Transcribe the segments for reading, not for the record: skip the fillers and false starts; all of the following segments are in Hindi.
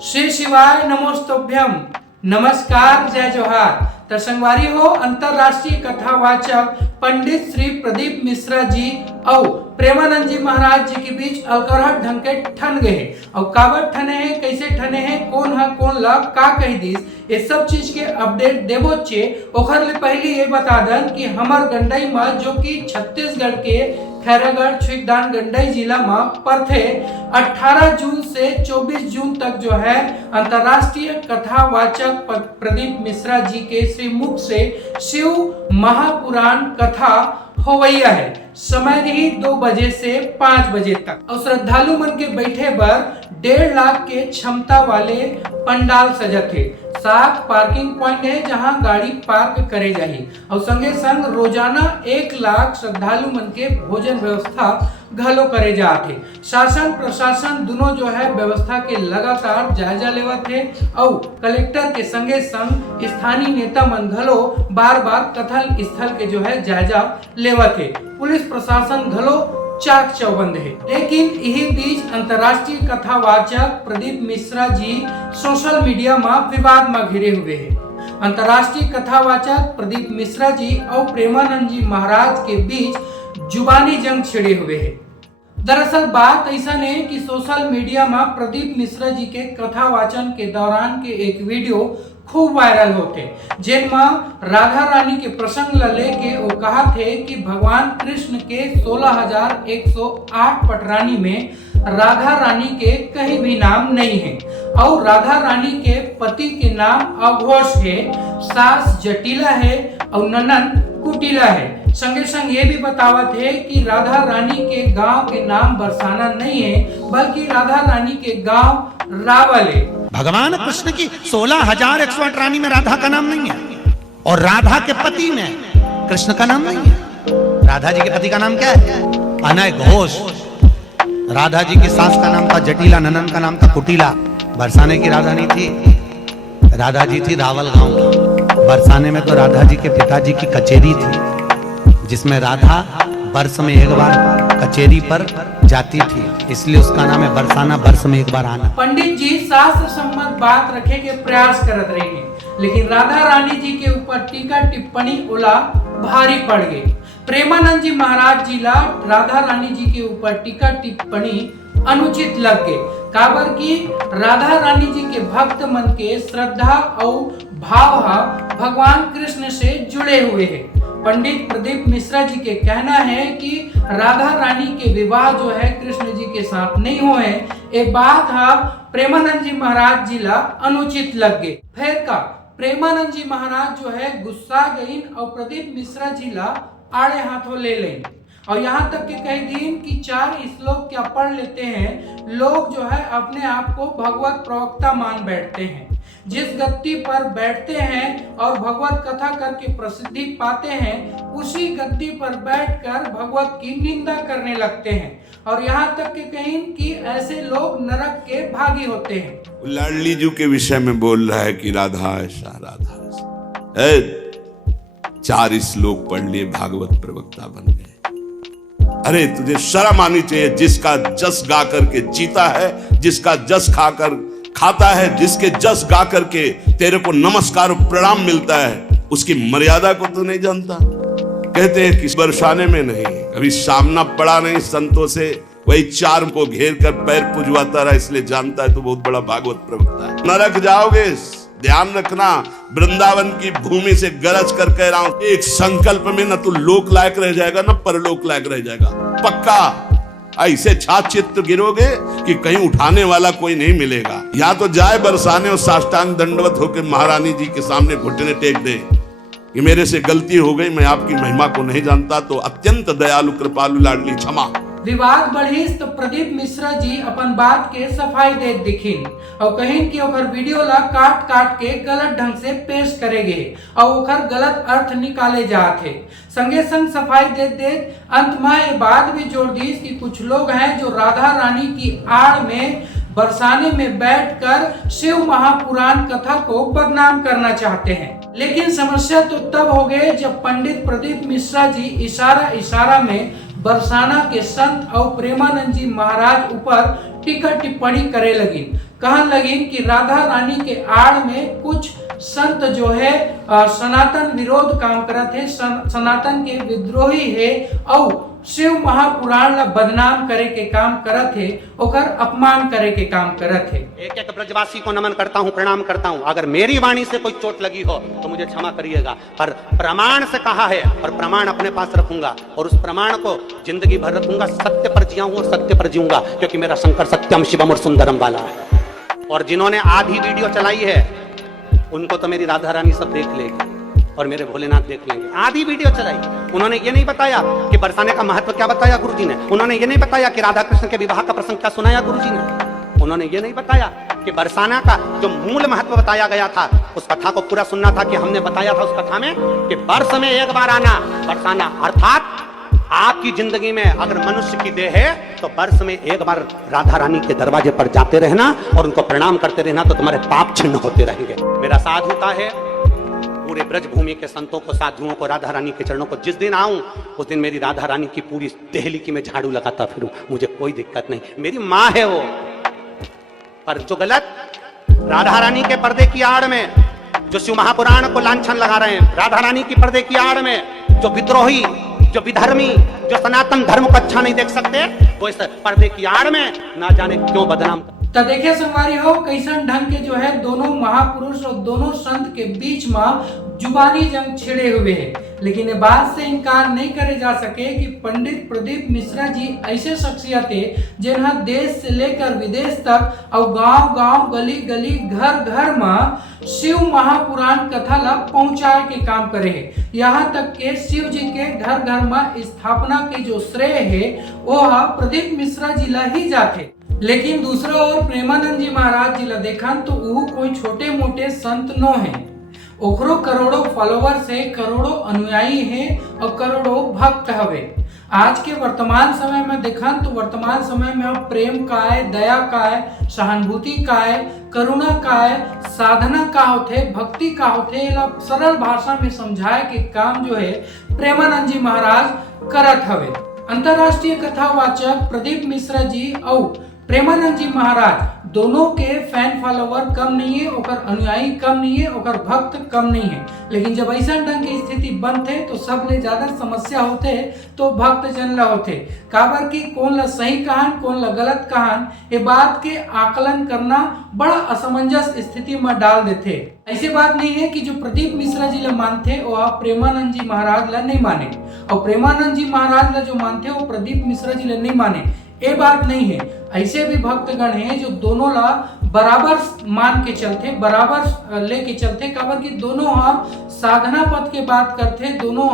श्री शिवाय नमोस्तुभ्यम। नमस्कार, जय जोहार। तो संगवारी हो, अंतरराष्ट्रीय कथावाचक पंडित श्री प्रदीप मिश्रा जी और प्रेमानंद जी महाराज जी के बीच अलकरहट ढंग के ठन गए और काबर ठने हैं, कैसे ठने हैं, कौन ला का कह दिस, ये सब चीज के अपडेट देवो चे। ओखर ले पहले ये बता दन कि हमर गंडई में जो कि छत्तीसगढ़ के खैरागढ़ छुईकदान गंडई जिला में परथे 18 जून से 24 जून तक जो है अंतरराष्ट्रीय कथावाचक प्रदीप मिश्रा जी के श्रीमुख से शिव महापुराण कथा होवैया है। समय रही 2 बजे से 5 बजे तक और श्रद्धालु मन के बैठे बर 1.5 लाख के क्षमता वाले पंडाल सजत है। 7 पार्किंग पॉइंट है जहां गाड़ी पार्क करे जाही और संगे संग रोजाना 1 लाख श्रद्धालु मन के भोजन व्यवस्था घलो करे जाते। शासन प्रशासन दोनों जो है व्यवस्था के लगातार जायजा लेवत है और कलेक्टर के संगे संग स्थानीय नेता मन घलो बार कथल स्थल के जो है जायजा लेवत है। पुलिस प्रशासन घलो चाक चौबंद है। लेकिन यही बीच अंतरराष्ट्रीय कथावाचक प्रदीप मिश्रा जी सोशल मीडिया में विवाद में घिरे हुए हैं। अंतरराष्ट्रीय कथावाचक प्रदीप मिश्रा जी और प्रेमानंद जी महाराज के बीच जुबानी जंग छिड़े हुए हैं। दरअसल बात ऐसा है कि सोशल मीडिया में प्रदीप मिश्रा जी के कथा वाचन के दौरान के एक वीडियो खूब वायरल होते, जिनमें राधा रानी के प्रसंग लेके वो कहा थे कि भगवान कृष्ण के 16,108 पटरानी में राधा रानी के कहीं भी नाम नहीं है और राधा रानी के पति के नाम अघोष है, सास जटिला है और ननद कुटिला है। संगे संग ये भी बतावत है कि राधा रानी के गांव के नाम बरसाना नहीं है बल्कि राधा रानी के गांव रावल है। भगवान कृष्ण की 16,108 रानी में राधा का नाम नहीं है और राधा के पति में कृष्ण का नाम नहीं है। राधा जी के पति का नाम क्या है? अनय घोष। राधा जी की सास का नाम था जटिला, ननन का नाम था कुटिला। बरसाने की राधा नहीं थी, राधा जी थी रावल गांव की। बरसाने में तो राधा जी के पिताजी की कचेरी थी जिसमें राधा वर्ष में एक बार कचेरी पर जाती थी, इसलिए उसका नाम है बरसाना, वर्ष में एक बार आना। पंडित जी शास्त्र सम्मत बात रखे के प्रयास करत रहे हैं, लेकिन राधा रानी जी के ऊपर टीका टिप्पणी ओला भारी पड़ गई। प्रेमानंद जी महाराज जी ला राधा रानी जी के ऊपर टीका टिप्पणी अनुचित लग गए। काबर की राधा रानी जी के भक्त मन के श्रद्धा और भाव भगवान कृष्ण से जुड़े हुए हैं। पंडित प्रदीप मिश्रा जी के कहना है कि राधा रानी के विवाह जो है कृष्ण जी के साथ नहीं हुए, एक बात प्रेमानंद जी महाराज जी ला अनुचित लग गए। फिर का प्रेमानंद जी महाराज जो है गुस्सा गई और प्रदीप मिश्रा जी ला आड़े हाथों ले लें और यहाँ तक के कह दिन कि 4 श्लोक क्या पढ़ लेते हैं। लोग जो है अपने आप को भगवत प्रवक्ता मान बैठते हैं। जिस गद्दी पर बैठते हैं और भगवत कथा करके प्रसिद्धि पाते हैं, उसी गद्दी पर बैठकर भगवत की निंदा करने लगते हैं और यहाँ तक के कहीं कि ऐसे लोग नरक के भागी होते हैं। लाडली जी के विषय में बोल रहा है कि राधा ऐसा राधा ऐसा। 4 श्लोक पढ़ लिए, भागवत प्रवक्ता बन गए। अरे तुझे शर्म आनी चाहिए। जिसका जस गा करके जीता है, जिसका जस खाकर खाता है, जिसके जस गा करके तेरे को नमस्कार प्रणाम मिलता है, उसकी मर्यादा को तू नहीं जानता। कहते हैं कि बरसाने में नहीं, कभी सामना पड़ा नहीं संतों से, वही 4 को घेर कर पैर पुजवाता रहा, इसलिए जानता है तो बहुत बड़ा भागवत प्रवक्ता है। नरक जाओगे, ध्यान रखना। वृंदावन की भूमि से गरज कर कह रहा हूं, एक संकल्प में न तू लोक लायक रह जाएगा न परलोक लायक रह जाएगा, पक्का। ऐसे छात्र गिरोगे कि कहीं उठाने वाला कोई नहीं मिलेगा। या तो जाए बरसाने और साष्टांग दंडवत होकर महारानी जी के सामने घुटने टेक दे कि मेरे से गलती हो गई, मैं आपकी महिमा को नहीं जानता, तो अत्यंत दयालु कृपालु लाडली क्षमा। विवाद बढ़िस तो प्रदीप मिश्रा जी अपन बात के सफाई दे दिखिन और कहीं कि ओकर वीडियो ला काट के गलत ढंग से पेश करेगे और ओकर गलत अर्थ निकाले जाते। संगे संग सफाई दे अंत में ये बात भी जोड़ दी कि कुछ लोग हैं जो राधा रानी की आड़ में बरसाने में बैठकर शिव महापुराण कथा को बदनाम करना चाहते हैं। लेकिन समस्या तो तब हो गई जब पंडित प्रदीप मिश्रा जी इशारा में बरसाना के संत और प्रेमानंद जी महाराज ऊपर टीका टिप्पणी करे लगी। कहन लगी कि राधा रानी के आड़ में कुछ संत जो है सनातन विरोध काम करत है, सनातन के विद्रोही है और शिव महापुराण ला बदनाम करे के काम करत है, ओकर अपमान करे के काम करत है। एक एक ब्रजवासी को नमन करता हूँ, प्रणाम करता हूँ। अगर मेरी वाणी से कोई चोट लगी हो तो मुझे क्षमा करिएगा, पर प्रमाण से कहा है और प्रमाण अपने पास रखूंगा और उस प्रमाण को जिंदगी भर रखूंगा। सत्य पर जिया हूँ और सत्य पर जीऊंगा, क्योंकि मेरा शंकर सत्यम शिवम और सुंदरम वाला है। और जिन्होंने आधी वीडियो चलाई है उनको तो मेरी राधा रानी सब देख लेगी और मेरे भोलेनाथ देख लेंगे। आधी वीडियो चलाई, उन्होंने ये नहीं बताया कि बरसाने का महत्व क्या बताया गुरुजी ने, उन्होंने ये नहीं बताया कि राधा कृष्ण के विवाह का प्रसंग क्या सुनाया गुरुजी ने, उन्होंने ये नहीं बताया कि बरसाना का जो मूल महत्व बताया गया था उस कथा को पूरा सुनना था कि हमने बताया था उस कथा में कि वर्ष में एक बार आना बरसाना, अर्थात आपकी जिंदगी में अगर मनुष्य की देह है तो वर्ष में एक बार राधा रानी के दरवाजे पर जाते रहना और उनको प्रणाम करते रहना, तो तुम्हारे पाप छिन्न होते रहेंगे। मेरा साधुता है पूरे ब्रज भूमि के संतों को, साधुओं को, राधा रानी के चरणों को जिस दिन आऊं उस दिन मेरी राधा रानी की पूरी देहली की मैं झाड़ू लगाता फिरूं, मुझे कोई दिक्कत नहीं। मेरी माँ है वो। पर जो गलत राधा रानी के पर्दे की आड़ में जो शिव महापुराण को लांछन लगा रहे हैं, राधा रानी की पर्दे की आड़ में जो विद्रोही, जो विधर्मी, जो सनातन धर्म को अच्छा नहीं देख सकते, वो इस पर्दे की आड़ में ना जाने क्यों बदनाम। तो देखिए संगवारी हो कैसन ढंग के जो है दोनों महापुरुष और दोनों संत के बीच में जुबानी जंग छिड़े हुए हैं। लेकिन ये बात से इनकार नहीं करे जा सके कि पंडित प्रदीप मिश्रा जी ऐसे शख्सियत है जिन्हें देश से लेकर विदेश तक और गांव गांव, गली गली, घर घर में शिव महापुराण कथा ला पहुंचाए के काम करे है। यहाँ तक के शिव जी के घर घर में स्थापना के जो श्रेय है वो प्रदीप मिश्रा जी ला ही जाते। लेकिन दूसरा ओर प्रेमानंद जी महाराज जी ला देखन तो वो कोई छोटे मोटे संत नो है, ओकरो करोड़ों फॉलोवर्स है, करोड़ों अनुयायी है और करोड़ों भक्त हवे। आज के वर्तमान समय में देखन तो वर्तमान समय में प्रेम का है, दया का है, सहानुभूति का है, करुणा का है, साधना का होते, भक्ति का होते, सरल भाषा में समझाए के काम जो है प्रेमानंद जी महाराज करत हवे। अंतरराष्ट्रीय कथावाचक प्रदीप मिश्रा जी और प्रेमानंद जी महाराज दोनों के फैन फॉलोवर कम नहीं है, ओकर अनुयायी कम नहीं है, ओकर भक्त कम नहीं है। लेकिन जब ऐसा ढंग की स्थिति बनते तो सब ले ज्यादा समस्या होते तो भक्त जन ला होते काबर की कौन ला सही कहान कौन ला गलत कहान, ये बात के आकलन करना बड़ा असमंजस स्थिति में डाल देते। ऐसी बात नहीं है कि जो प्रदीप मिश्रा जी ला मानते वो आप प्रेमानंद जी महाराज ला नहीं माने और प्रेमानंद जी महाराज ला जो मानते वो प्रदीप मिश्रा जी ला नहीं माने, ये बात नहीं है। ऐसे भी भक्तगण हैं जो दोनों ला बराबर मान के चलते, बराबर लेके चलते, काबर कि दोनों साधना पथ के बात करते, दोनों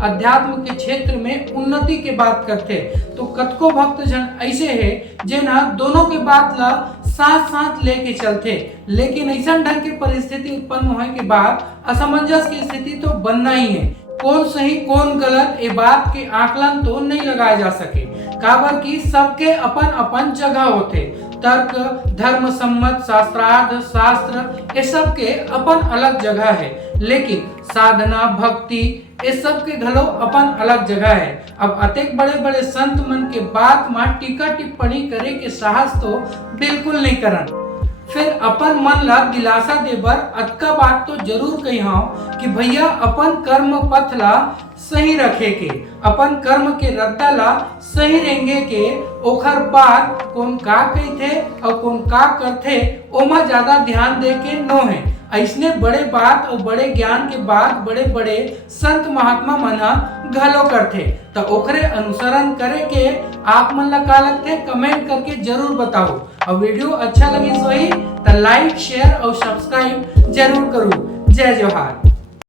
अध्यात्म के क्षेत्र में उन्नति के बात करते। तो कतको भक्तजन ऐसे है जिन्हा दोनों के बात ला साथ साथ लेके चलते, लेकिन ऐसा ढंग की परिस्थिति उत्पन्न होने के बाद असमंजस की स्थिति तो बनना ही है। कौन सही कौन गलत ये बात के आकलन तो नहीं लगाया जा सके, काबर की सबके अपन अपन जगह होते। तर्क, धर्म सम्मत, शास्त्रार्थ, शास्त्र ये सब के अपन अलग जगह है, लेकिन साधना, भक्ति ये सब के घलो अपन अलग जगह है। अब अतेक बड़े बड़े संत मन के बात में टीका टिप्पणी करे के साहस तो बिल्कुल नहीं करन। फिर अपन मन ला दिलासा देबर अतका बात तो जरूर कही कि भैया अपन कर्म पथ ला सही रखे के, अपन कर्म के रद्दा ला सही रेंगे के, ओखर बाद कौन का कहते और कौन का करते ओमा ज्यादा ध्यान दे के नो है। ऐसने बड़े बात और बड़े ज्ञान के बाद बड़े बड़े संत महात्मा मना घलो करते, तो ओखरे अनुसरण करे के आप मन ला का लगते कमेंट करके जरूर बताओ। और वीडियो अच्छा लगी सोई तो लाइक, शेयर और सब्सक्राइब जरूर करूँ। जय जोहार।